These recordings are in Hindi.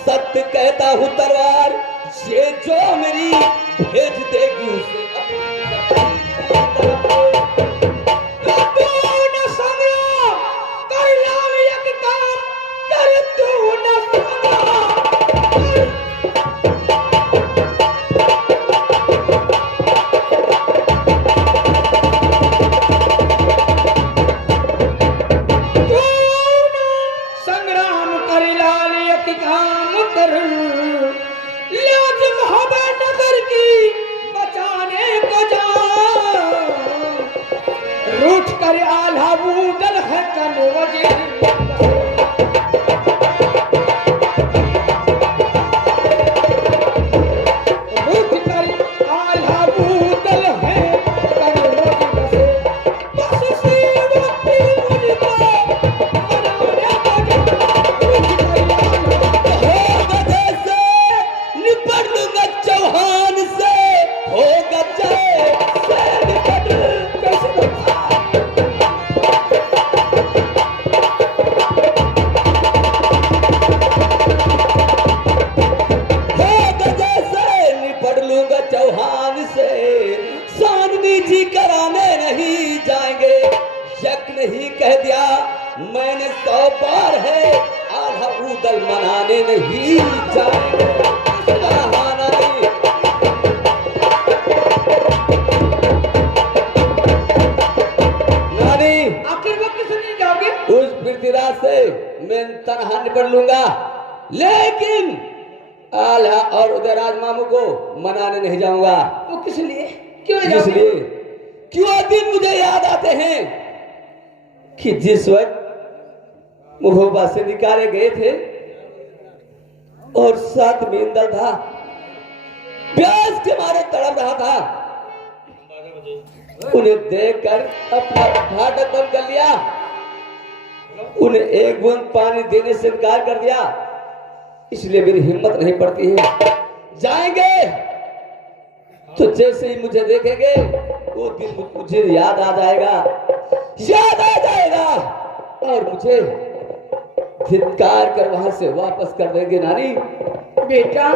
सत्य कहता हूँ तलवार, ये जो मेरी भेज देगी उसे नहीं कह दिया मैंने 100 बार है, आधा उदल मनाने नहीं जाएंगे। नानी आखिर वो किस नहीं जाओगे? उस पृथ्वीराज से मैं तनहा निपट लूंगा, लेकिन आल्हा और उदयराज मामू को मनाने नहीं जाऊंगा। वो किस लिए? क्यों नहीं जाओगे? इसलिए क्यों दिन मुझे याद आते हैं कि जिस वक्त महोबा से निकाले गए थे और साथ में इंदल था, प्यास के मारे तड़प रहा था, उन्हें देखकर अपना फाटक बंद कर लिया, उन्हें एक बूंद पानी देने से इनकार कर दिया। इसलिए मेरी हिम्मत नहीं पड़ती है। जाएंगे तो जैसे ही मुझे देखेंगे वो दिन मुझे याद आ जाएगा, याद आ जाएगा और मुझे धिक्कार कर वहां से वापस कर देंगे। नानी बेटा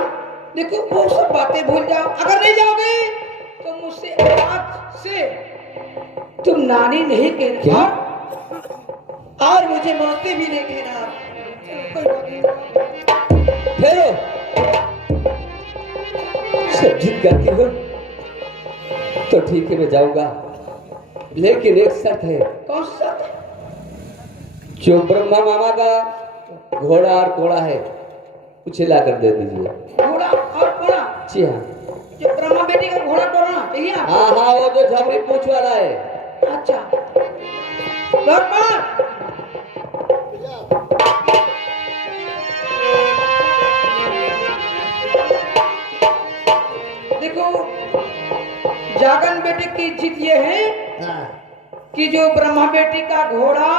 देखो वो सब बातें भूल जाओ, अगर नहीं जाओगे तो मुझसे आज से तुम नानी नहीं कहना और मुझे मौते भी नहीं कहना। कोई बात नहीं। फेरो सब जिद करती हो तो ठीक है मैं जाऊंगा, लेकिन एक शर्त है। कौन सा शर्त? जो ब्रह्मा मामा का घोड़ा और कोड़ा है उसे ला कर दे दीजिए। घोड़ा और कोड़ा? जी हाँ। जो ब्रह्मा बेटी का घोड़ा कोड़ा चाहिए? हाँ हाँ, वो जो झबरी पूछ वाला है। अच्छा देखो जागन बेटे की जिद ये है कि जो ब्रह्मा बेटी का घोड़ा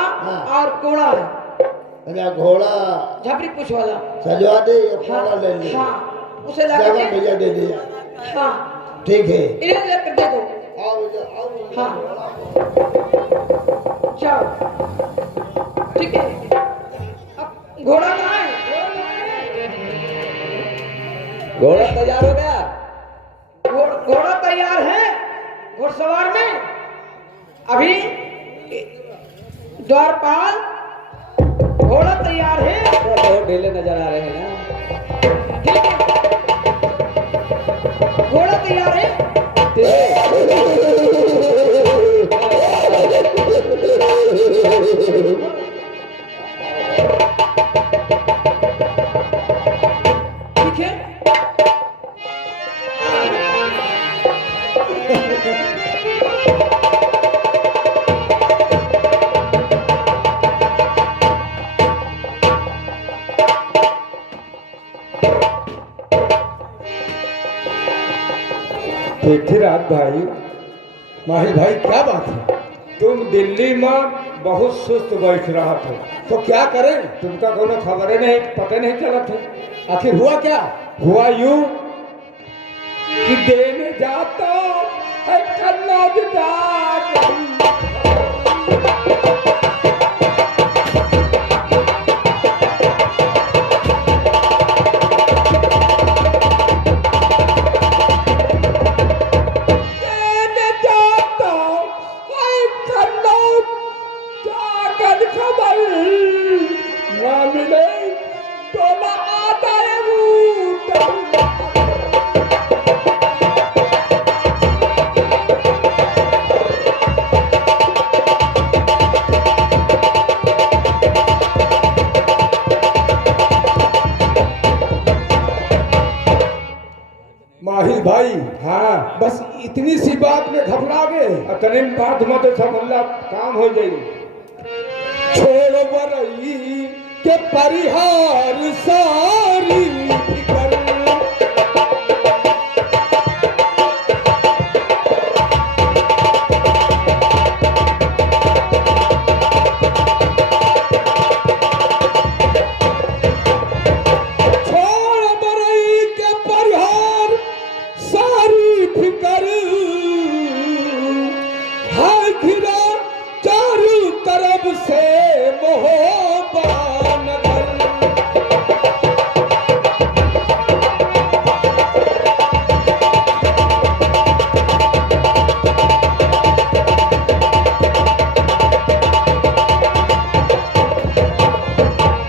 और कोड़ा है। अच्छा घोड़ा झपरी पूछ वाला सजवा दे, घोड़ा ले ले। हाँ उसे ला जगह भैया दे दे। हाँ ठीक है, इन्हें लेकर दे दो। आओ आओ। हाँ जाओ ठीक है। अब घोड़ा कहाँ है? घोड़ा तैयार हो गया? घोड़ा तैयार है घोड़सवार में। अभी द्वारपाल घोड़ा तैयार है। बहुत ढीले नजर आ रहे हैं ना। ठीक है घोड़ा तैयार है। ठीक है। पृथ्वीराज भाई, माहिल भाई क्या बात है? तुम दिल्ली में बहुत सुस्त बैठ रहा थे, तो क्या करें? तुमका कोनो खबर नहीं, पता नहीं चला थे। आखिर हुआ क्या? हुआ यूं कि देने जाता है कन्नौज जाकर। देने जाता है कन्नौज जाकर खबर ना मिले तो ना आता है वो। माहिल भाई, हाँ, बस इतनी सी बात में घबरा गए? अतने बात मत समझला, काम हो जाएगी। छोड़ बरई के परिहार सारी फिकर, छोड़ बरई के परिहार सारी फिकर, हाय घिरा चारों तरफ से मोहब्बा नगर।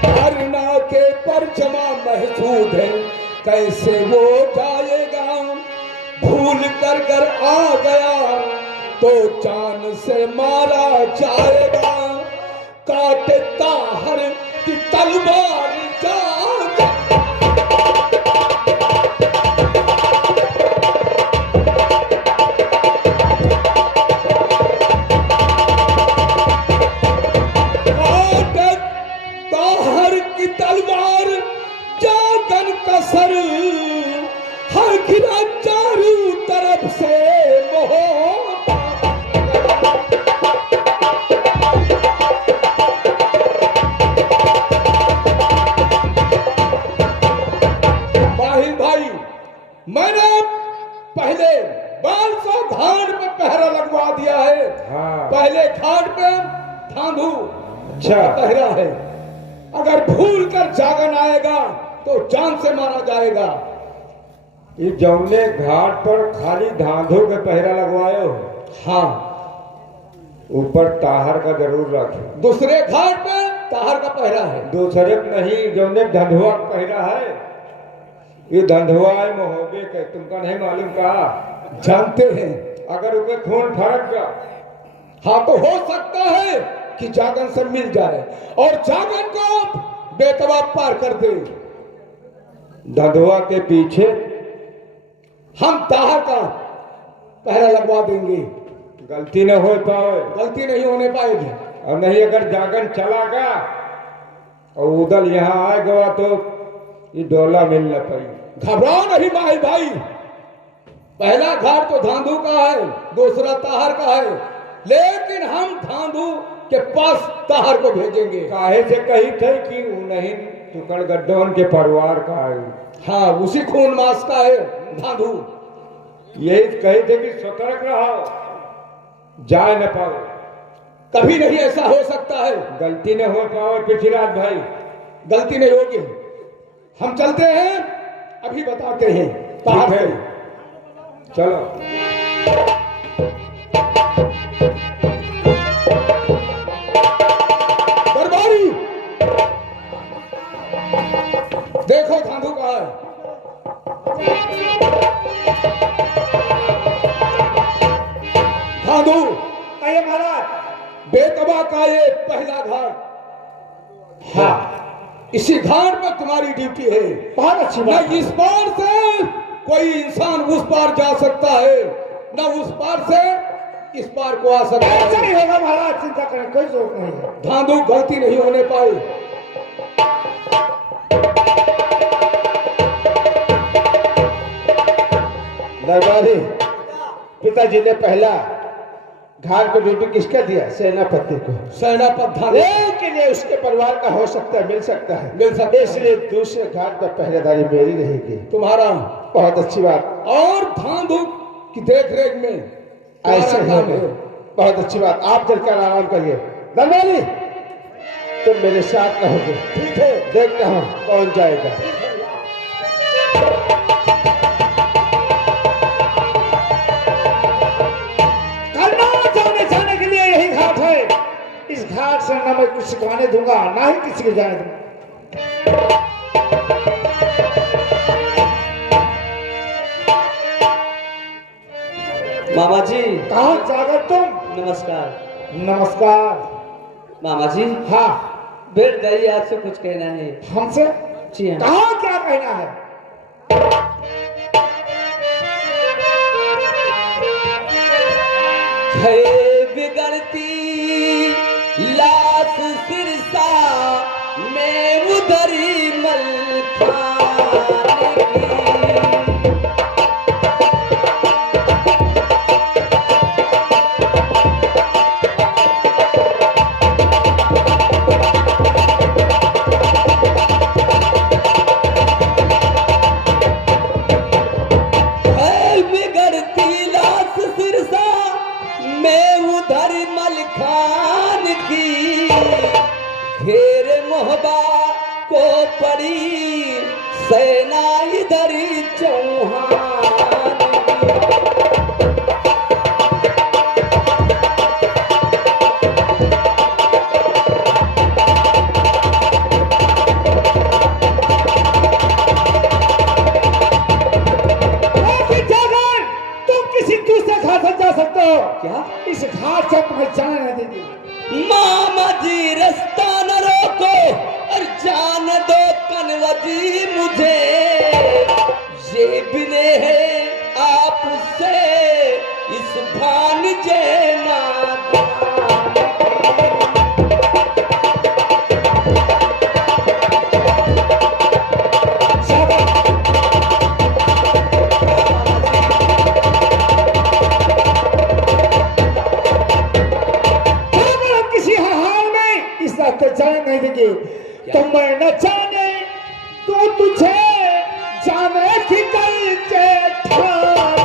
हरना के परचमा महसूद है, कैसे वो जाएगा? भूल कर आ गया तो चांद से मारा जाएगा। काटे ताहर की तलवार जाएगा। काटे ताहर की तलवार जागन कसर, हर गिरा चारों तरफ से मोहब्बत। माहिल भाई, मैंने पहले 1200 घाट पे पहरा लगवा दिया है। हाँ। पहले घाट पे धांधू अच्छा। पहरा है। अगर भूल कर जागन आएगा तो जान से मारा जाएगा। ये जौने घाट पर खाली धांधों के पहरा लगवायो, हाँ, ऊपर ताहर का जरूर रखे। दूसरे घाट पे ताहर का पहरा है। दूसरे पे नहीं, जौने धंधुआ का पहरा है, ये धंधुआ है मोहब्बे के, तुमका नहीं मालूम का? जानते हैं। अगर उसे खून फरक गया, हाँ, तो हो सकता है कि जागन से मिल जाए और जागन को बेतवा पार कर दे। धंधुआ के पीछे हम ताहर का पहरा लगवा देंगे, गलती न हो पाए। गलती नहीं होने पाएगी। और नहीं अगर जागन चला गया और उदल यहाँ आ गया तो ये डोला मिल न पाई। घबराओ नहीं माही भाई, पहला घाट तो धांधू का है, दूसरा ताहर का है, लेकिन हम धांधू के पास ताहर को भेजेंगे। काहे से कही थे कि वो नहीं टुकड़ गड्ढों के परिवार का है। हाँ, उसी खून मास का है धांधू। यही कहे थे कि सतर्क रहो, जाए न पाओ। कभी नहीं ऐसा हो सकता है। गलती न हो पाओ पृथ्वीराज भाई। गलती नहीं होगी। हम चलते हैं, अभी बताते हैं ताहर ठीक है, से। चलो। दरबारी, देखो धांधू कहाँ है। धांधू, आइए महाराज। बेतवा का ये पहला घाट। हाँ, इसी घाट पर तुम्हारी ड्यूटी है। बहुत अच्छी न बात है। इस पार से कोई इंसान उस पार जा सकता है, न उस पार से इस पार को आ सकता ऐसा है। नहीं होगा महाराज, चिंता करें, कोई जरूरत नहीं है। धांधू, गलती नहीं होने पाई। दरबारी, गंगा जी ने पहला घाट को ड्यूटी किसका दिया? सेनापति को। सेनापति लेकिन ये उसके परिवार का हो सकता है, मिल सकता है, इसलिए दूसरे घाट पर पहरेदारी मेरी रहेगी। तुम्हारा बहुत अच्छी बात। और धांधू की देख रेख में ऐसे तुम्हारा काम है। बहुत अच्छी बात। आप चलकर आराम करिए। दलवाली तुम मेरे साथ रहोगे। ठीक है, देखता हूँ कौन जाएगा। जाने के लिए यही घाट है। इस घाट से न मैं कुछ सिखाने दूंगा, ना ही किसी को जाने दूंगा। मामा जी। कहाँ जाकर तुम? नमस्कार। नमस्कार। मामा जी। हाँ, बैठ जाइए, आपसे कुछ कहना है। हमसे? जी हाँ। कहाँ क्या कहना है? बिगड़ती लाश सिरसा मैं उधरी मलखान बिगड़ती लाश सिरसा मैं उधर मलखान की घेर मोहबा को पड़ी सेना इधर चौहान क्या इस घाट से तुम्हें जाने नहीं देगी। मामा जी रास्ता न रोको और जान दो कनवजी मुझे, ये बिने है आपसे इस भानजे नादान। जाने नहीं देंगे। तो मैं न जाने तो तुझे जाने की कल जेठान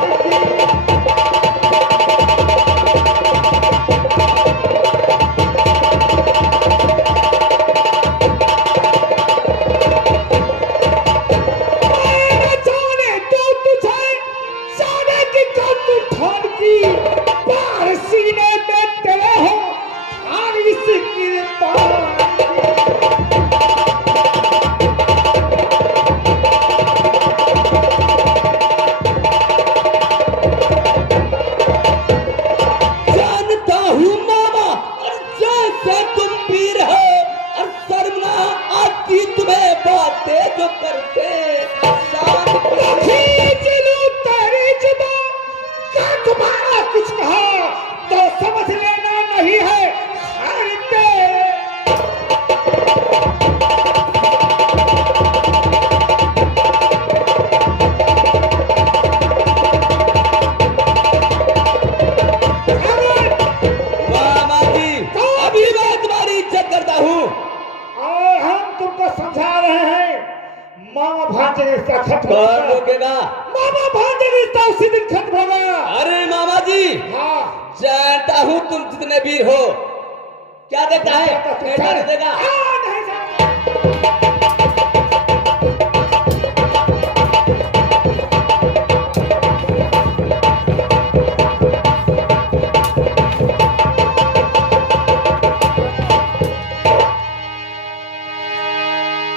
कौन रोकेगा? मामा भांजे रिश्ता उसी दिन खत्म होगा। अरे मामा जी, हाँ जानता हूँ तुम जितने वीर हो। क्या देता है? कैसा नहीं देगा?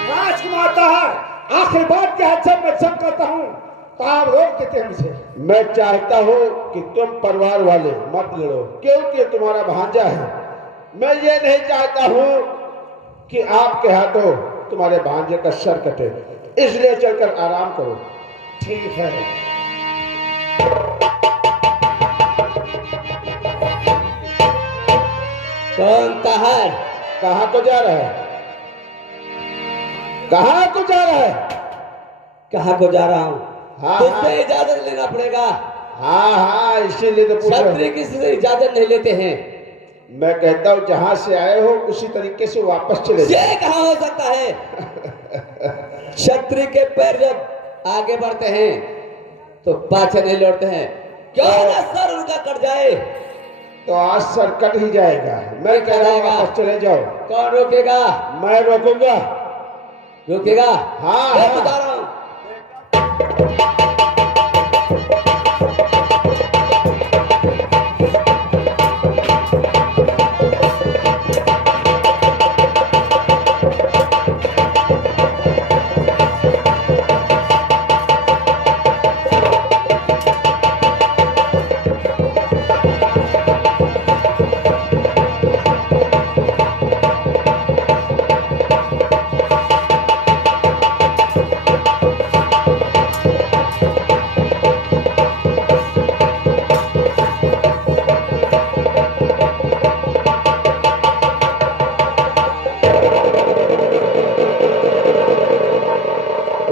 राजकुमार आखिर बात क्या है? जब मैं जंग करता हूँ तो आप रोक देते हैं मुझे। मैं चाहता हूँ कि तुम परिवार वाले मत लड़ो, क्योंकि तुम्हारा भांजा है। मैं ये नहीं चाहता हूँ कि आपके हाथों तुम्हारे भांजे का सर कटे, इसलिए चलकर आराम करो। ठीक है। कौन तहार? कहाँ को जा रहा है? कहाँ को जा रहा है? कहाँ को जा रहा हूँ? हाँ, तुझसे हाँ। इजाजत लेना पड़ेगा। हाँ हाँ, इसीलिए तो पूछा। क्षत्रिय किसी से इजाजत नहीं लेते हैं। मैं कहता हूँ जहाँ से आए हो उसी तरीके से वापस चले जाओ। ये कहाँ हो सकता है? क्षत्रिय के पैर जब आगे बढ़ते हैं तो पाछे नहीं लौटते हैं। क्यों ना सर उनका कट जाए? तो आज सर कट ही जाएगा। मैं कह रहा हूँ वापस चले जाओ। कौन रोकेगा? मैं रोकूंगा। रोकेगा? हाँ, मैं हाँ। बता रहा हूँ।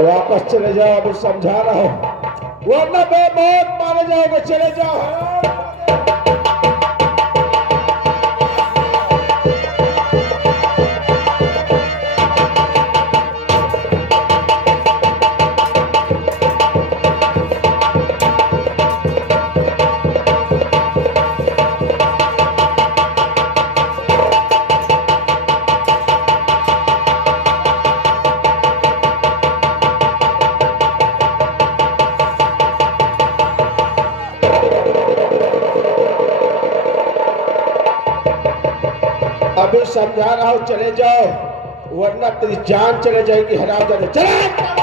वापस चले जाओ, अभी समझा रहा हूँ, वरना बेमौत मारे जाओगे। चले जाओ। अभी समझा रहा हूँ, चले जाओ, वरना तेरी जान चले जाएगी। हरामजादे, चला।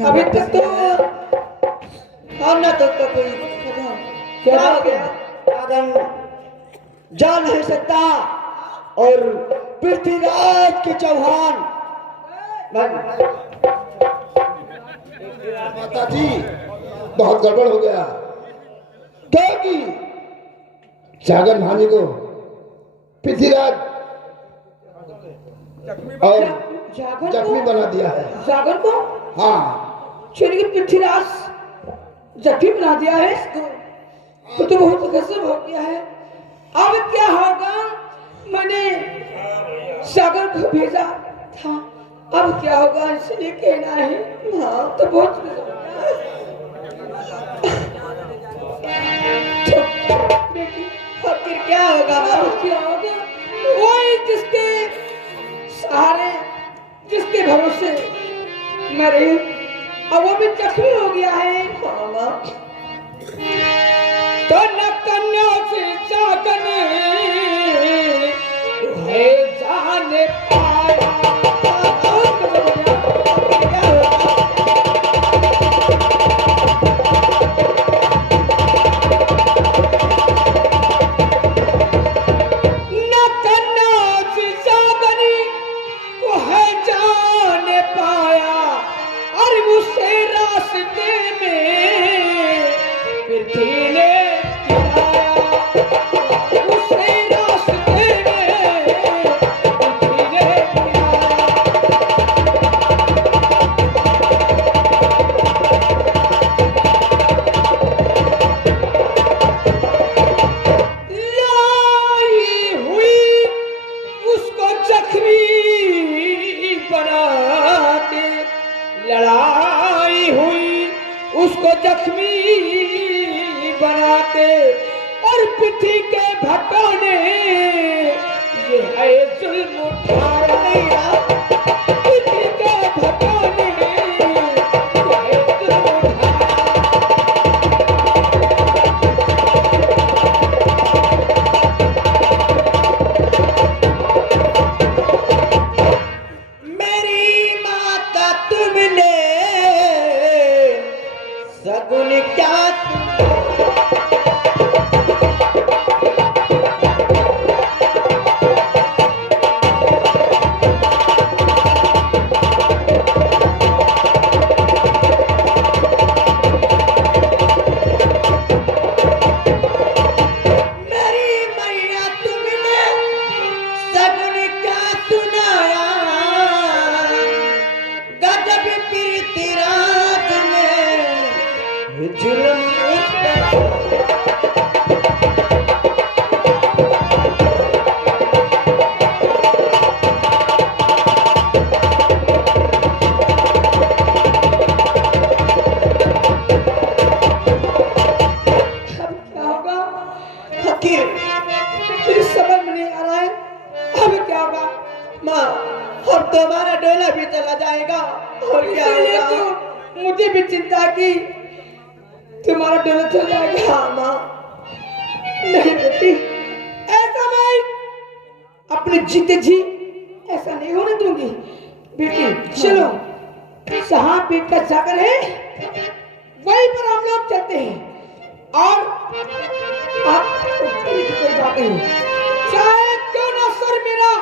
अभी तक तो आना तक का कोई क्या हो गया? आदम जा नहीं सकता और पृथ्वीराज के चौहान माता जी, बहुत गड़बड़ हो गया। क्या की जागन भानी को पृथ्वीराज और जागर जख्मी बना दिया है। जागर को हाँ, चलिए पृथ्वीराज जख्मी बना दिया है इसको, तो बहुत गजब हो गया है। अब क्या होगा? मैंने सागर को भेजा था, अब क्या होगा इसलिए कहना है। हाँ तो बहुत गजब हो गया है। तो बेटी फिर क्या होगा? अब क्या होगा? वही जिसके सहारे, जिसके भरोसे मरे, अब वो भी जख्मी हो गया है। तो न कन्या से जागन है जाने पाया। न कन्या से जागनी वो है जाने पाया, और मुझसे रास्ते में पृथ्वी ने गिराया। मुझसे रास्ते में पृथ्वी ने गिराया। लाई हुई उसको जख्मी बना के, लड़ाई हुई उसको जख्मी बनाते, और पृथ्वी के भट्टों ने ये है जुल्म उठाया। पृथ्वी के भट्टों ने ये है जुल्म उठाया। आखिर मेरी समझ में नहीं आ रहा है अब क्या होगा। माँ अब तो हमारा डोला भी चला जाएगा और क्या इसीलिए होगा? तो मुझे भी चिंता की तुम्हारा डोला चल जाएगा। हाँ माँ, नहीं बेटी, ऐसा मैं अपने जीते जी ऐसा नहीं होने दूंगी। बेटी चलो, जहाँ पेट का जाकर है वहीं पर हम लोग चलते हैं और आप कोई बात नहीं, चाहे क्यों ना सर मेरा,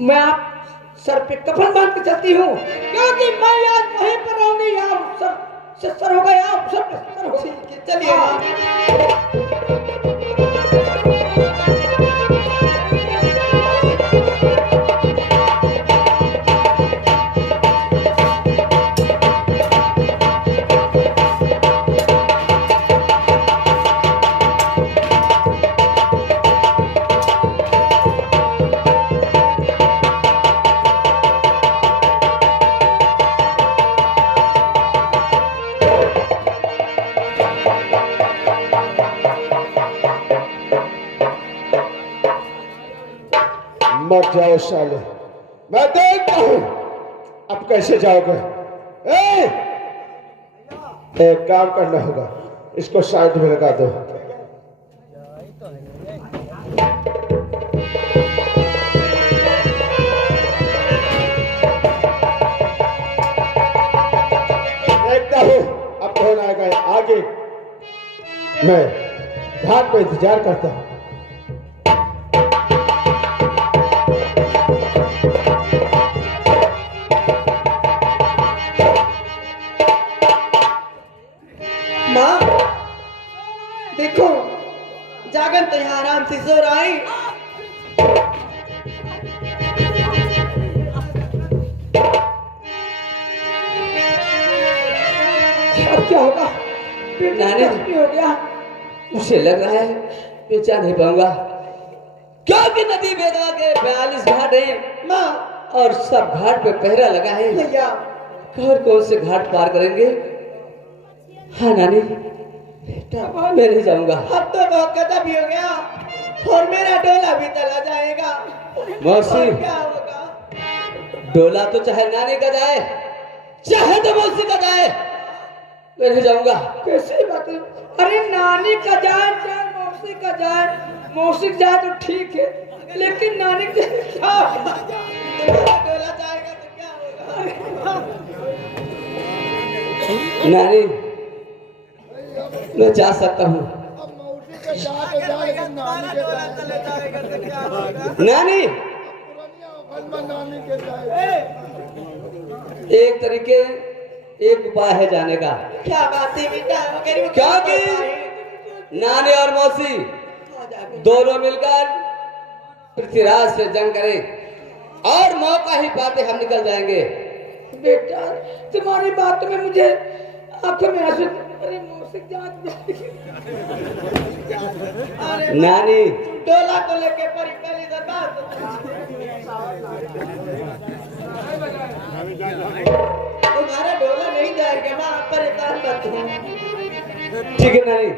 मैं आप सर पे कफन बांध के चलती हूँ, क्योंकि मैं आज वहीं पर रहूंगी। यार सर होगा यार, सर होगा। ठीक है, चलिए माँ। मत जाओ साले, मैं देखता हूं अब कैसे जाओगे। एक काम करना होगा, इसको साइड में लगा दो। देखता हूं अब कौन आएगा आगे। मैं घाट पे इंतजार करता हूं। माँ देखो, जागन तो यहाँ आराम से सो रहा है। अब क्या होगा? नानी। हो गया। मुझे लग रहा है मैं जा नहीं पाऊंगा, क्योंकि नदी बेदवा के 42 घाट हैं माँ और सब घाट पे पहरा लगा है। भैया, कौन से घाट पार करेंगे। हाँ नानी, बेटा मैं नहीं जाऊंगा। अब तो बहुत कदम भी हो गया और मेरा डोला भी चला जाएगा। मौसी, और क्या होगा? डोला तो चाहे नानी का जाए चाहे तो मौसी का जाए, मैं नहीं जाऊंगा। कैसी बात है? अरे नानी का जाए चाहे मौसी का जाए, मौसी का जाए तो ठीक है, लेकिन नानी का क्या होगा? तुम्हारा डोला जाएगा तो क्या होगा? नानी मैं जा सकता हूँ। तुम्हारा डोला चले जाएगा तो क्या होगा? नानी एक तरीके एक उपाय है जाने का। क्या बात है बेटा? क्योंकि नानी और मौसी दोनों मिलकर पृथ्वीराज से जंग करें और मौका ही पाते हम निकल जाएंगे। बेटा तुम्हारी बात में मुझे आंखों में आंसू। अरे मौसी नानी डोला को लेके पहली दरबार तुम्हारा डोला नहीं जाएगा ना, परेशान मत हो। ठीक है नानी,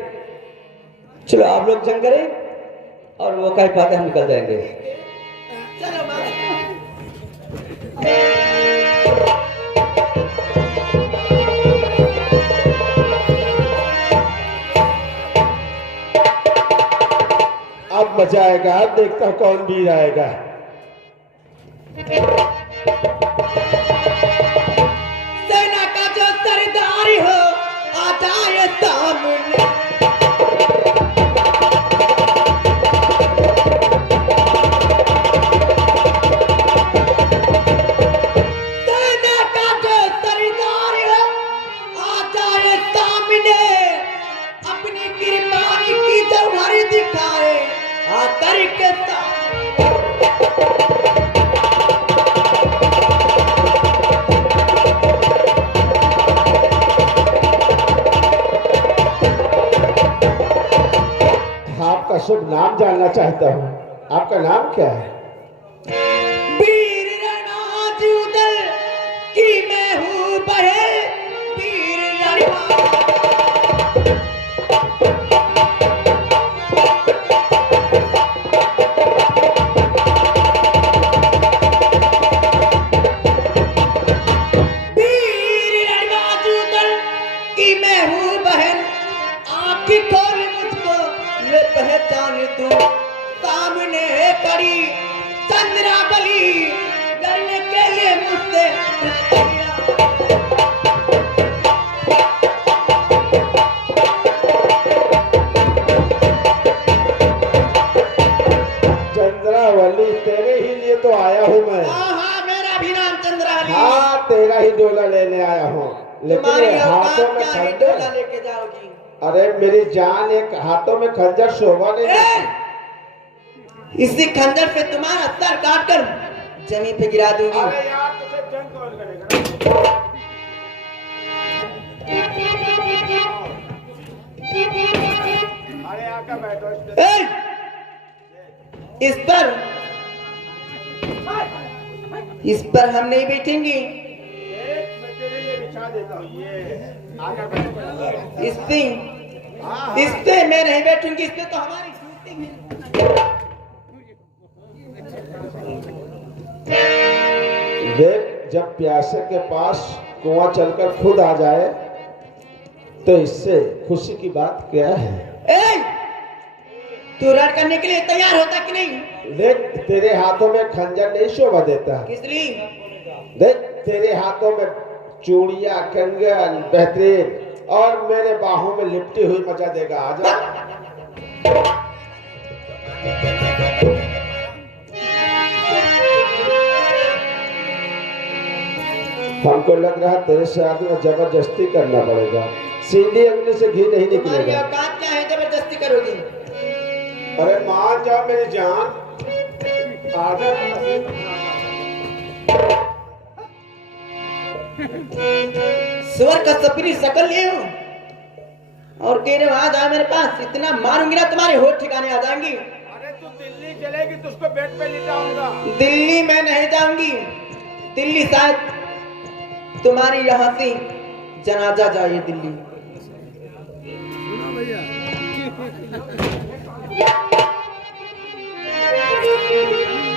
चलो आप लोग जंग करें और मौका ही पाते हम निकल जाएंगे। चलो माँ। अब मजा आएगा, अब देखता हूं कौन वीर आएगा। सेना का जो सरदार हो आ जाए सामने। सेना का जो सरदार हो आ जाए सामने, अपनी गिरफ्तारी की जौहरी दिखाए आकर के आपका शुभ नाम जानना चाहता हूँ, आपका नाम क्या है? वीर रणआजुदल की मैं हूँ बहल वीर रणा। बोल मुझको ले पहचान तू, सामने है खड़ी चंद्रावली, डरने के लिए मुझसे चंद्रावली, तेरे ही लिए तो आया हूँ मैं। हाँ, मेरा भी नाम चंद्रावली। हाँ, तेरा ही डोला लेने आया हूँ, लेकिन तुम्हारी ये हाथों औकात में क्या है, खंजर। डोला लेके जाओगी? अरे मेरी जान, एक हाथों में खंजर शोभा नहीं देती। इसी खंजर से तुम्हारा सर काट कर जमीन पे गिरा दूंगी। अरे यार, तुझे जंग कौन करेगा? अरे आका बैठो। इस पर हम नहीं बैठेंगे। मैं तेरे लिए बिछा देता हूँ, ये आका बैठो। इस पे मैं नहीं बैठूंगी, इस पे तो हमारी जूती है। देख, जब प्यासे के पास कुआं चलकर खुद आ जाए तो इससे खुशी की बात क्या है? तू रड़ करने के लिए तैयार होता कि नहीं? देख, तेरे हाथों में खंजर नहीं शोभा देता। किस लिए? देख, तेरे हाथों में चूड़ियां, कंगन बेहतरीन, और मेरे बाहों में लिपटी हुई मचा देगा। आजा। हमको लग रहा तेरे शादी में जबरदस्ती करना पड़ेगा। सीधी अंगली से घी नहीं तुम्हारी निकलेगा। औकात क्या है, जबरदस्ती करोगी? अरे मान जाओ मेरी जान, आजा। स्वर का सपनी शकल ले हो और कह रहे हो आ जाओ मेरे पास, इतना मारूंगी ना तुम्हारे होठ ठिकाने आ जाएंगी। अरे तू दिल्ली चलेगी तो उसको बेड पे लिटाऊंगा। दिल्ली में नहीं जाऊंगी, दिल्ली शायद तुम्हारी यहाँ से जनाजा जाए दिल्ली।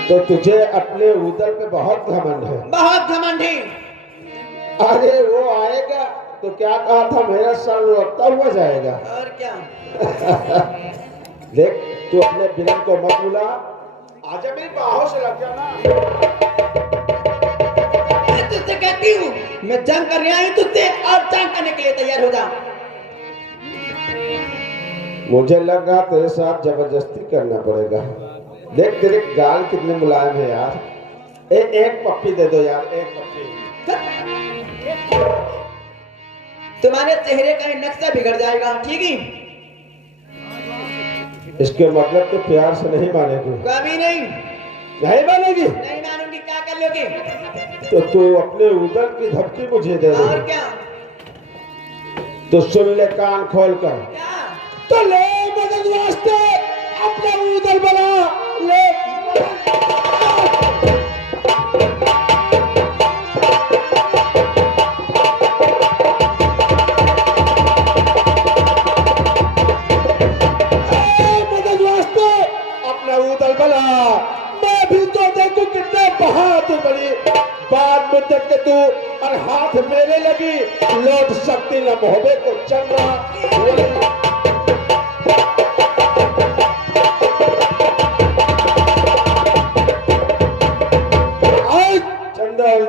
तो तुझे अपने उदर पे बहुत घमंड है। बहुत घमंड है। अरे वो आएगा तो क्या कहा था, मेरा सर लुढ़कता हुआ जाएगा। और क्या? देख, तू अपने बिलन को मत बुला, आजा मेरी बाहों से लग जाना। मैं तुझसे कहती हूँ, मैं जंग करने आई हूँ तुझसे, और जंग करने के लिए तैयार हो जा। मुझे लग रहा तेरे साथ जबरदस्ती करना पड़ेगा। देख, तेरे गाल कितने मुलायम है यार। एक पप्पी दे दो यार, एक पप्पी। तुम्हारे चेहरे का नक्शा बिगड़ जाएगा, ठीक है? इसके मतलब तो प्यार से नहीं मानेगी। कभी नहीं। नहीं मानेगी? नहीं मानूंगी, क्या कर लोगे? तो तू अपने उदर की धमकी मुझे दे और दे। क्या? तो सुन ले कान खोल कर। क्या? तो ले मदद वास्ते अपना उदर बना ले। मदद वास्ते अपना उदर बना। मैं भी तो देखूं कितने बहादुर बनी। बाद में जब के तू और हाथ मेरे लगी, लौट सकती न मोहबे को चंद्रा।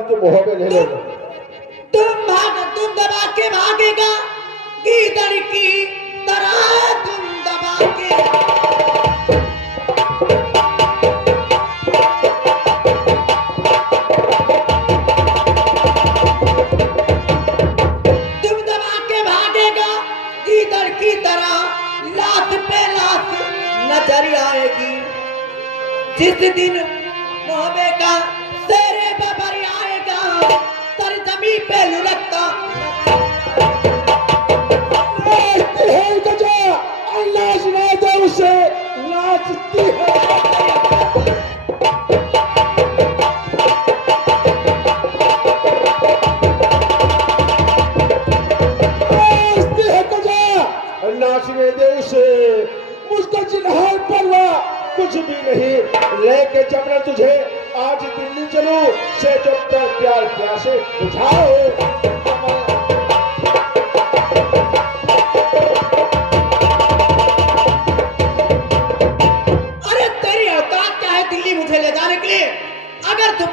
तो मोहबे ले लेगा। तुम दबा के भागेगा, गीदड़ की तरह तुम दबा के। तुम दबा के भागेगा, गीदड़ की तरह लात पे लात नजर आएगी। जिस दिन मोहबे का तेरे बबर आएगा, तर जमी पे लुढ़कता। है गजा, अल्लाह सुना दे उसे, नाचती है। नाचती है गजा, नाचने दे उसे। मुझको जिन्हार परवा कुछ भी नहीं, लेके जबरन तुझे आज दिल्ली चलूं, से जो प्यार प्यासे बुझाओ।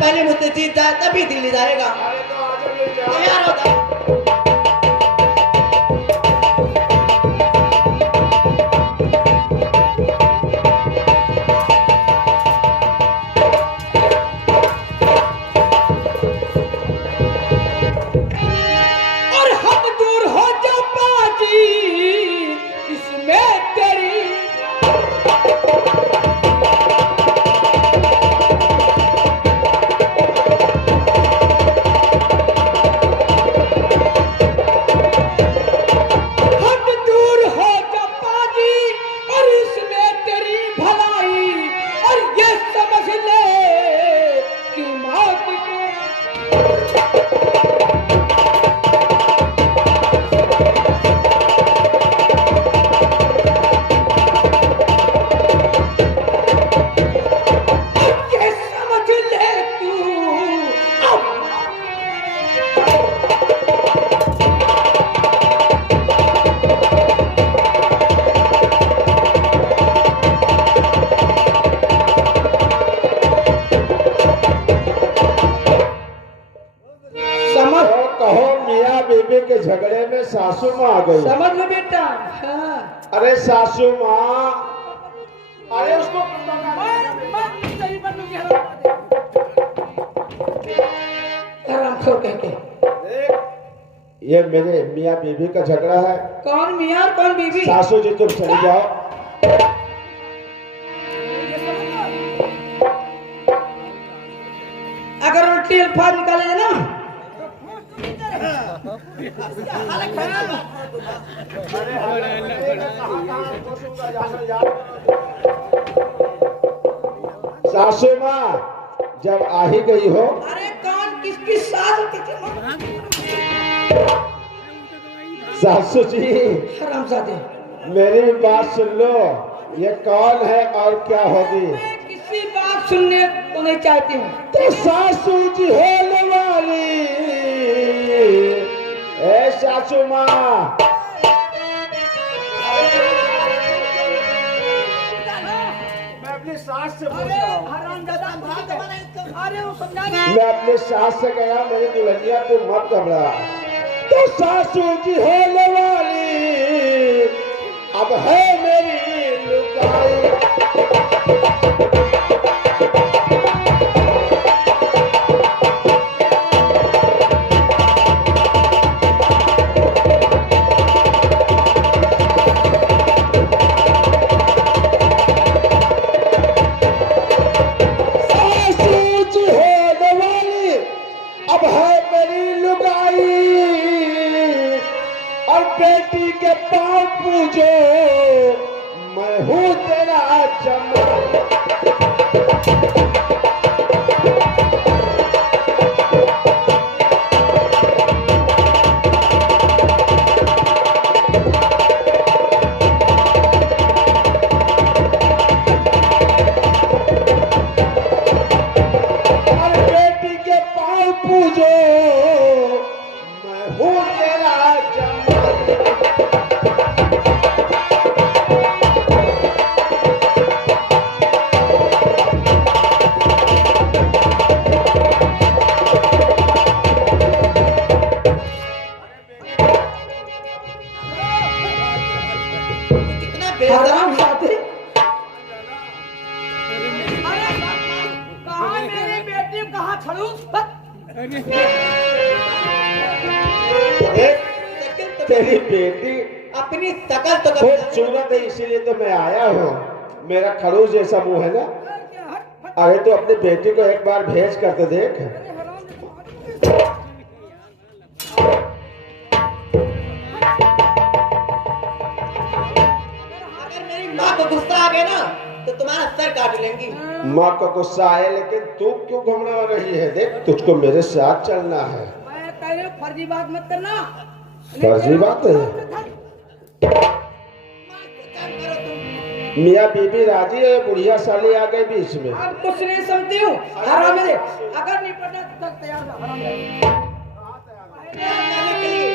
पहले मुझसे जीत जाए तभी दिल्ली जाएगा। अरे तो आज ले जाओ। तैयार हो जाओ। और हद दूर हो जा बाजी इसमें तेरी। हद दूर हो जा बाजी और इसमें तेरी भलाई। और ये समझ ले कि मौत के ये समझ ले तू अब। समझ तो कहो मियाँ बीबी के झगड़े में सासू माँ आ गई। समझ लो बेटा। हाँ अरे सासू माँ, अरे उसको आराम खोर कह के। देख, ये मेरे मियाँ बीबी का झगड़ा है। कौन मियाँ और कौन बीबी? सासू जी तुम चली जाओ। अगर उल्टी अल्फाज निकाले ना सासू माँ जब आ ही गई हो, अरे कौन किसकी सास किसकी सासू जी हरामजादे। मेरी बात सुन लो। ये कौन है और क्या होगी? मैं किसी बात सुनने को नहीं चाहती हूँ। तो सासू जी होने वाली। ए सासू माँ, मैं अपनी सास से पूछ रहा हूँ। अरे वो समझा मैं अपने सास से गया, मेरी दुल्हनिया तू मत घबरा। तो सासू जी होने वाली अब है मेरी लुगाई। सासू जी होने वाली अब है मेरी लुगाई। और बेटी के पाँव पूजो, मैं हूँ तेरा जमाई। और बेटी के पाँव पूजो, मैं हूँ तेरा जमाई। कितना बेशरम है। हरामजादे। कहाँ मेरी बेटी कहाँ खड़ूस? देख, तेरी बेटी अपनी शकल तो कभी खूबसूरत है, इसीलिए तो मैं आया हूँ। मेरा खड़ूस जैसा मुंह है ना। अरे तो अपनी बेटी को एक बार भेज कर तो देख। अगर मेरी माँ को गुस्सा आ गया ना तो तुम्हारा सर काट लेंगी। माँ को गुस्सा आए, लेकिन तू क्यों घबरा रही है? देख, तुझको मेरे साथ चलना है। मैं कह रही हूँ फर्जी बात मत करना। फर्जी बात है? करो तुम। मियाँ बीबी राजी है, बुढ़िया साली आ गई बीच में। अब कुछ नहीं समझती हूँ। हराम है। अगर निपटना तक तैयार था। हराम है। जाने के लिए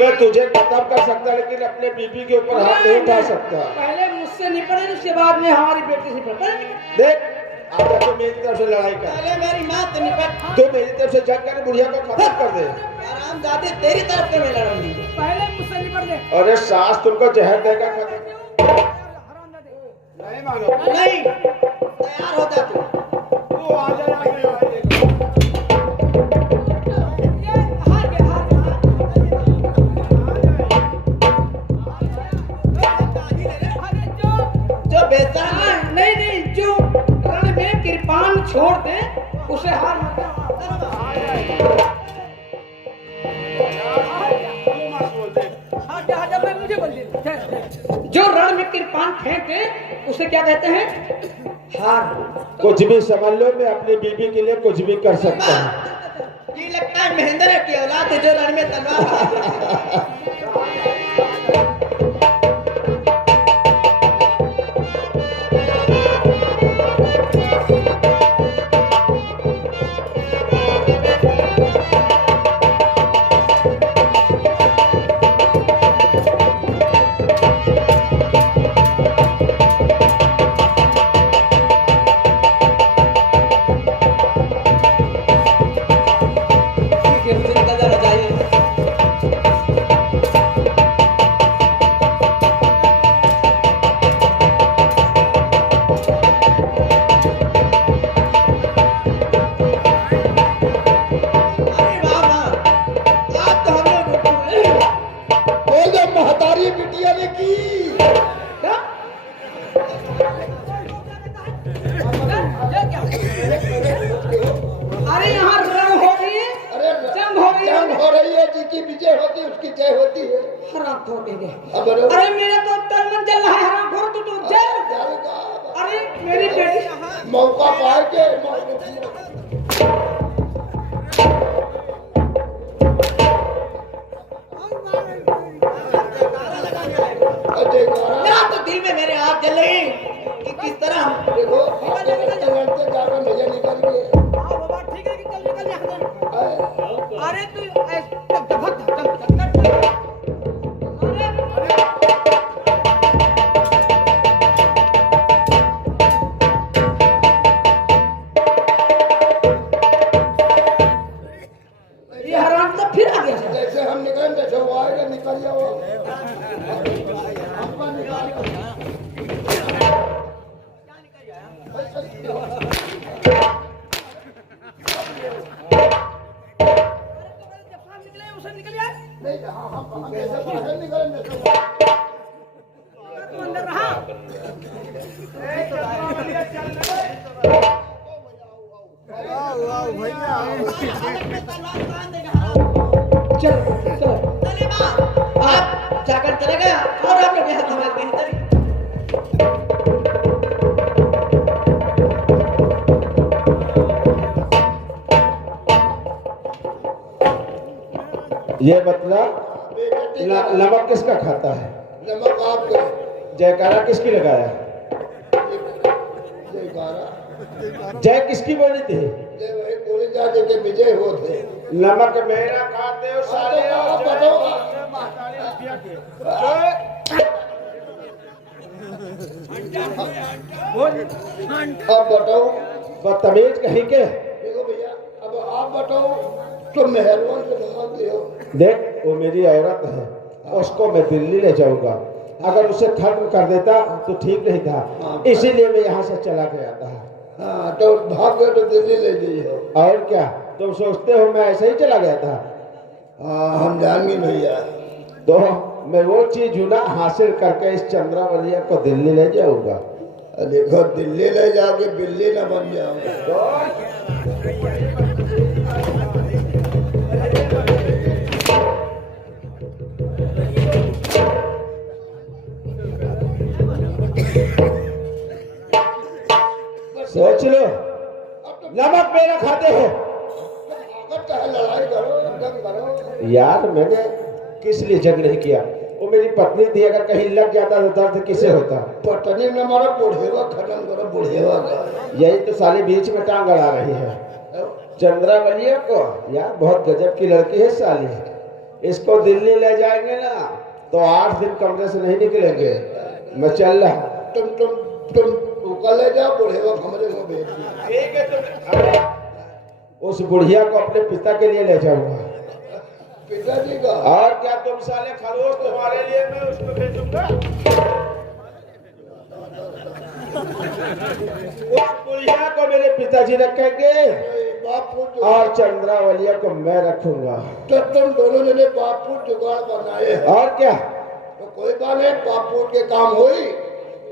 मैं तुझे खत्म कर सकता, लेकिन अपने बीबी के ऊपर हाथ नहीं उठा सकता। पहले मुझसे निपटे, उसके बाद में हमारी बेटी से निपटे। देख, आजा तो मेरी तरफ से लड़ाई कर, पहले मेरी माँ से निपट। तो मेरी तरफ से जंग कर बुढ़िया को खत्म कर दे। हरामजादे तेरी तरफ से मैं लड़ूंगी। पहले मुझसे निपट ले। अरे सास तुमको जहर देकर खत्म नहीं मानो। नहीं, तैयार हो जा तू। तू आ जा ना, मैं आ जाएगा। ये हार गया, हार गया। अरे जो बेशरम है। नहीं नहीं, जो रण में कृपान छोड़ दे उसे हार मत दे। मुझे बोल दे। जो रण में कृपान फेंके उसे क्या कहते हैं? हार। कुछ भी समझ लो, मैं अपनी बीबी के लिए कुछ भी कर सकता हूँ। ये लगता है महेंद्र की औलाद है जो रण में तलवार। मुझे निकल जाना चाहिए। अरे वाह वाह, आप तो हम लोग वो जो महतारी बिटिया ने की, क्या? अरे यहाँ रण हो रही है, अरे जंग हो रही है। जंग हो रही है, जिसकी विजय होती है उसकी जय होती है। हराम खोर दे दे। अब बोलो। अरे मेरा तो तन मन जल रहा है, हराम खोर तू तो जल। अरे मेरी बेटी मौका पाए के ना तो दिल में मेरे आग जल रही कि किस तरह देखो लड़ते लड़ते जाकर नजर निकल गए। हाँ बाबा ठीक है कि चल निकल यहाँ से। अरे तू ऐसे धक ये हराम तो फिर आ गया। जैसे हम निकले जैसे वो आएगा निकल जाओ। उसे निकल जाए नहीं हम कैसे बाहर निकलेंगे? तू अंदर रहा। चल चल चले माँ, आप जाकर चले गया और आप लोग यहाँ संभालते हैं। चलिए। ये बतला नमक किसका खाता है? नमक आपका। जयकारा किसकी लगाया? जय किसकी बोली थी? जय वही बोले जाते के विजय होते। नमक मेरा खाते हो साले। आप बताओ। अब बताओ। बदतमीज कहीं के। देखो भैया, अब आप बताओ, तुम मेहरबान से बताते हो। देख वो मेरी औरत है, उसको मैं दिल्ली ले जाऊंगा। अगर उसे खत्म कर देता तो ठीक नहीं था, इसीलिए मैं यहाँ से चला गया था। हाँ तो भाग गए तो दिल्ली ले गई हो। और क्या तुम सोचते हो मैं ऐसे ही चला गया था? हाँ हम जाएंगे भैया। तो मैं वो चीज हूँ ना, हासिल करके इस चंद्रावलिया को दिल्ली ले जाऊंगा। देखो दिल्ली ले जाके बिल्ली न बन जाओ। सोच लो, नमक मेरा खाते हो। अगर चाहे लड़ाई करो, जंग करो। यार मैंने किस लिए जंग नहीं किया? वो मेरी पत्नी थी, अगर कहीं लग जाता तो दर्द किसे होता? पटनी में हमारा बुढ़ेवा खत्म करो, बुढ़ेवा का। यही तो साली बीच में टांग अड़ा रही है चंद्रावलिया को। यार बहुत गजब की लड़की है साली। इसको दिल्ली ले जाएंगे ना तो 8 दिन कमरे से नहीं निकलेंगे। मैं चल रहा। तुम तू कर ले जा, बूढ़े वक्त हमरे को भेज दिया। ठीक है तुम उस बुढ़िया को अपने पिता के लिए ले जाऊंगा। पिताजी का? और क्या तुम साले खरोच, तुम्हारे लिए मैं उसको भेजूंगा। उस बुढ़िया को मेरे पिताजी रखेंगे और चंद्रावलिया को मैं रखूंगा। तो तुम दोनों जने बापू जुगाड़ बनाए और क्या? तो कोई बात नहीं, बापू के काम हुई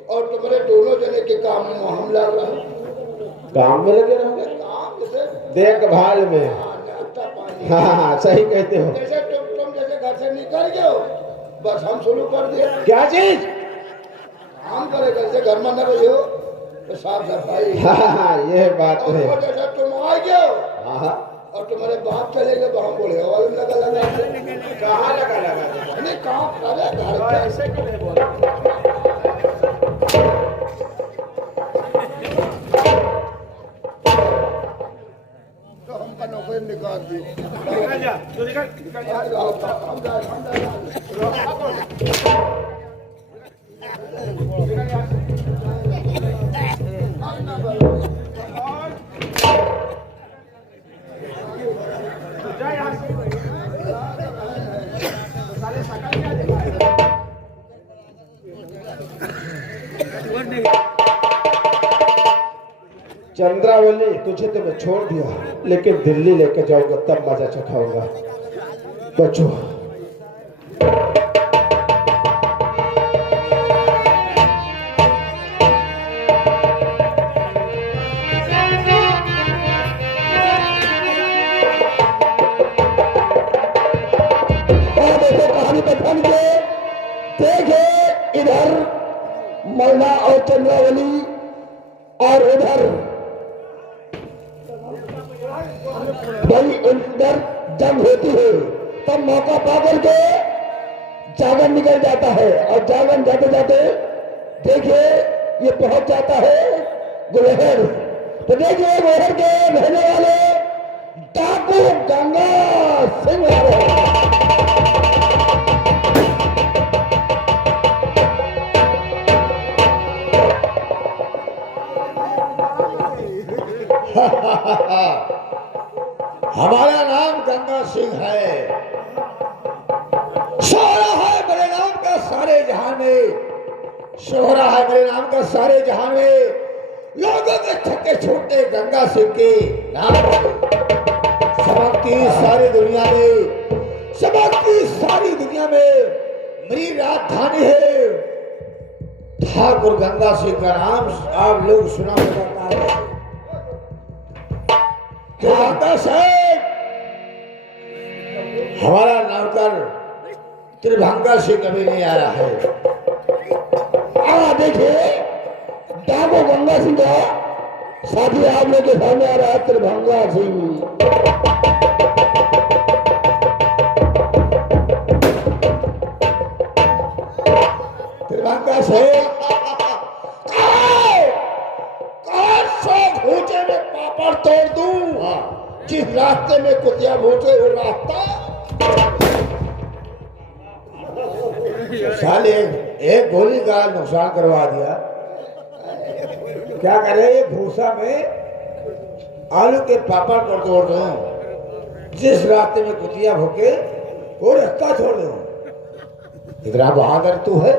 और तुम्हारे दोनों जने के काम में हम लग रहे। काम में लगे रहोगे? काम से देखभाल में। हाँ सही कहते हो। जैसे तुम जैसे घर से निकल गए हो, बस हम शुरू कर दिए। क्या चीज? काम करे, जैसे घर में न रही हो तो साफ सफाई। हाँ ये बात है। और जैसे तुम आ गए हो और तुम्हारे बाप चले गए तो हम बोले वाले लगा कहाँ लगा नहीं काम करे घर पे। ऐसे क्यों नहीं बोल? नौकरी निकाल दी। चंद्रावली तुझे तो मैं छोड़ दिया, लेकिन दिल्ली लेके जाऊंगा तब मजा चखाऊंगा। बच्चों कहानी बचपन के देखे, इधर मलना और चंद्रावली और उधर बड़ी अंदर जंग होती है। तब मौका पाकर के जागन निकल जाता है और जागन जाते जाते देखिए ये पहुंच जाता है गुलहर। तो देखिए गुलहर के रहने वाले डाकू गंगा सिंह आ रहे हैं। हमारा नाम गंगा सिंह है, शोहरा है मेरे नाम का सारे जहां में, शोहरा है मेरे नाम का सारे जहां में। लोगों के थके छोटे गंगा सिंह के नाम सबकी सारी दुनिया में, सबकी सारी दुनिया में मेरी राजधानी है। ठाकुर गंगा सिंह का नाम आप लोग सुना होगा है। हमारा नौकर त्रिभंगा सिंह कभी नहीं आया है। देखिए डाकू गंगा सिंह का साथी आप लोग के सामने आ रहा है त्रिभंगा सिंह। त्रिभंगा सिंह भूचे में पापड़ तोड़ दूं, जिस रास्ते में कुतिया भूचे वो रास्ता। साले एक गोली का नुकसान करवा दिया। क्या करे, ये भूसा में आलू के पापड़ को तोड़ दूं, जिस रास्ते में कुतिया भूके वो रास्ता छोड़ दूं। इतना बहादुर तू है।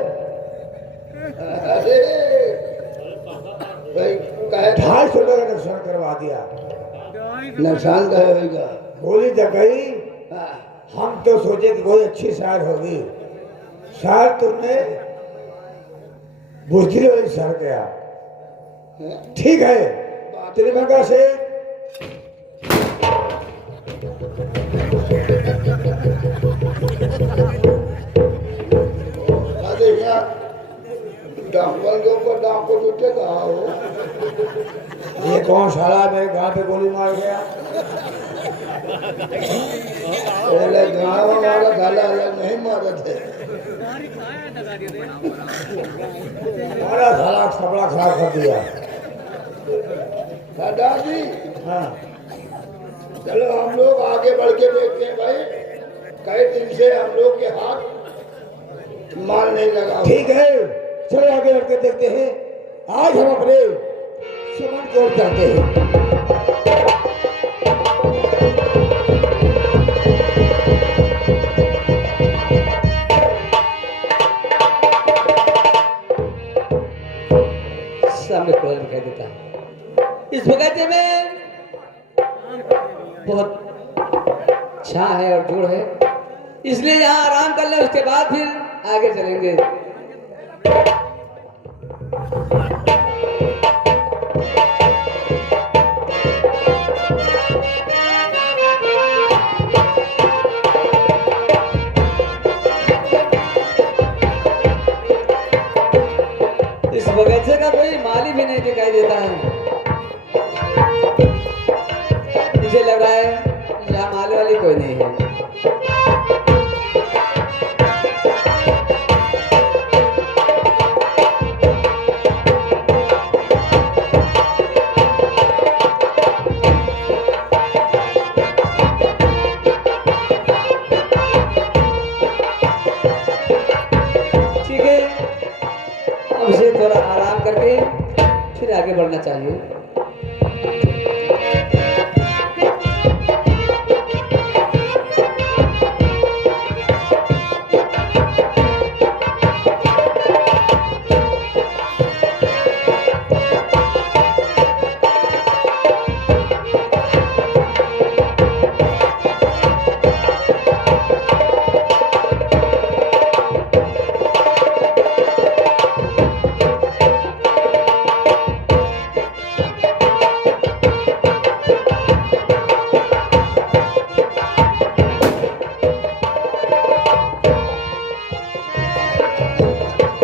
250 रुपए का नुकसान करवा दिया। नुकसान का होगा, गोली जब गई। हम तो सोचे कि कोई अच्छी सार होगी, सार तुमने बुझली वाली सार गया। ठीक है त्रिभंगा से डाकू टूटे कहा हो। ये कौन साला मेरे गांव पे गोली मार गया? गाँव वाला साला अलग नहीं मारे थे, साला कपड़ा खराब कर दिया। दादाजी हाँ चलो हम लोग आगे बढ़ के देखते हैं भाई, कई दिन से हम लोग के हाथ माल नहीं लगा। ठीक है चलो आगे बढ़ के देखते हैं। आज हम अपने समन की ओर जाते हैं। सामने कोयल दिखाई देता है। इस बगीचे में बहुत छां है और जोड़ है, इसलिए यहाँ आराम कर लें, उसके बाद फिर आगे चलेंगे। इस बगीचे का कोई माली भी नहीं दिखाई देता है। मुझे लग रहा है यहाँ माली वाली कोई नहीं है। ठीक है, अब उसे थोड़ा आराम करके फिर आगे बढ़ना चाहिए।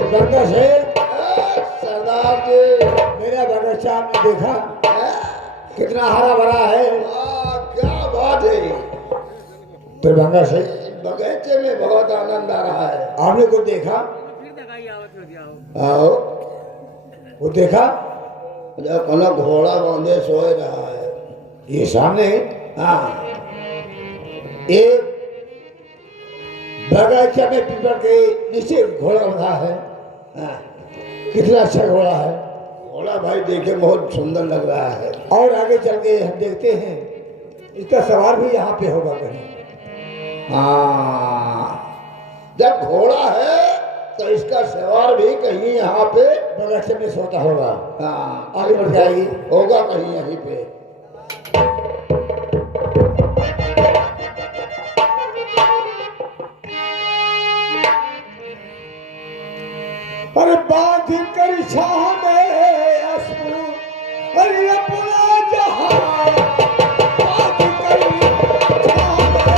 गंगा से सरदार जी, मेरा बगीचा आपने देखा कितना हरा भरा है। क्या बात है। तो गंगा से बगीचे में बहुत आनंद आ रहा है। आपने को देखा? आओ, वो देखा? अपना घोड़ा बांधे सोए रहा है। ये सामने? हाँ, एक बगीचा में पीपल के नीचे घोड़ा बंधा है। हाँ, कितना अच्छा घोड़ा है। घोड़ा भाई देखे बहुत सुंदर लग रहा है। और आगे चल के हम देखते हैं इसका सवार भी यहाँ पे होगा कहीं। हाँ, जब घोड़ा है तो इसका सवार भी कहीं यहाँ पे बगीचे में सोता होगा। हाँ, आगे बढ़ जाएगी। होगा कहीं यहीं पे। अरे बांध कर छाह में अश्रु, अरे अपना जहां बांध कर छाह में।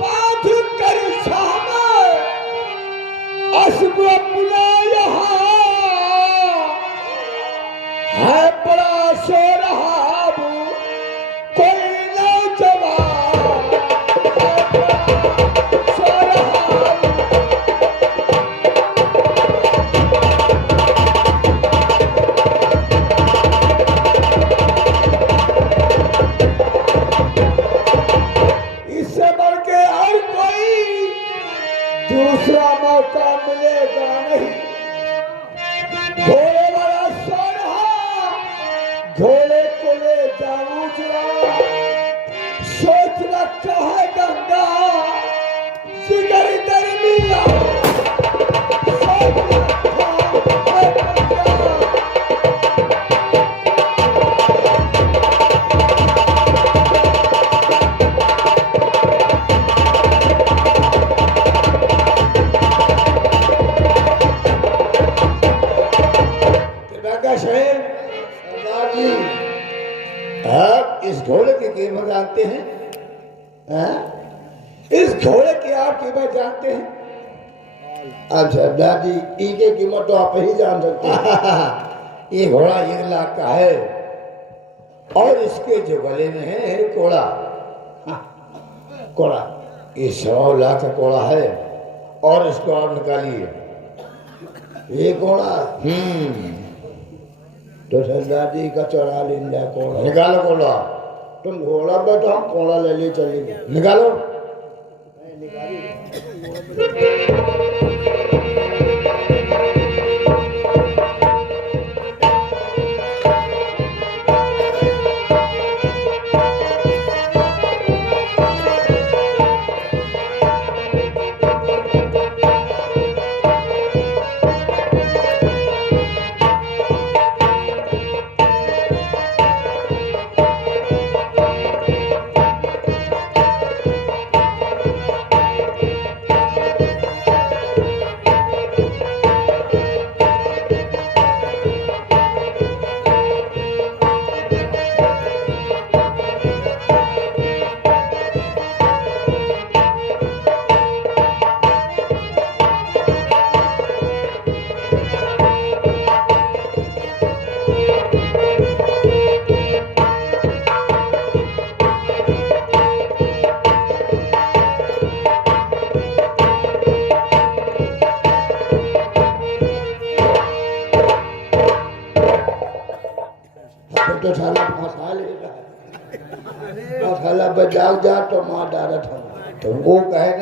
बांध कर छाह में अश्रु अपना यहाँ है बड़ा सो रहा हूँ, कोई नौजवान है बड़ा सो रहा हूँ। इससे बढ़ के और कोई दूसरा मौका मिलेगा नहीं। घोड़े वाला सो रहा, घोड़े को ले जाऊं चुरा। सोच रखा है गंगा जिगर दरमिया, सोच रखा है गंगा। गंगा शहर सरदार जी, आप इस घोड़े की कीमत जानते हैं? हाँ? इस घोड़े की आप कीमत जानते हैं? अब सरदार जी, इनकी कीमत तो आप ही जान सकते हैं। ये घोड़ा 1 लाख का है और इसके जो गले में है कोड़ा, कोड़ा, ये 1.25 लाख का कोड़ा है। और इसको आप निकालिए। ये घोड़ा हम्म, तो सरदार जी का 44 लाख घोड़ा। निकालो कोड़ा। तुम घोड़ा बैठो, हम कोड़ा ले लिए चलेंगे। निकालो। तो साला फंसा लेगा, और साला बजाओ जा तो मार डालत हम, तो वो कहेगा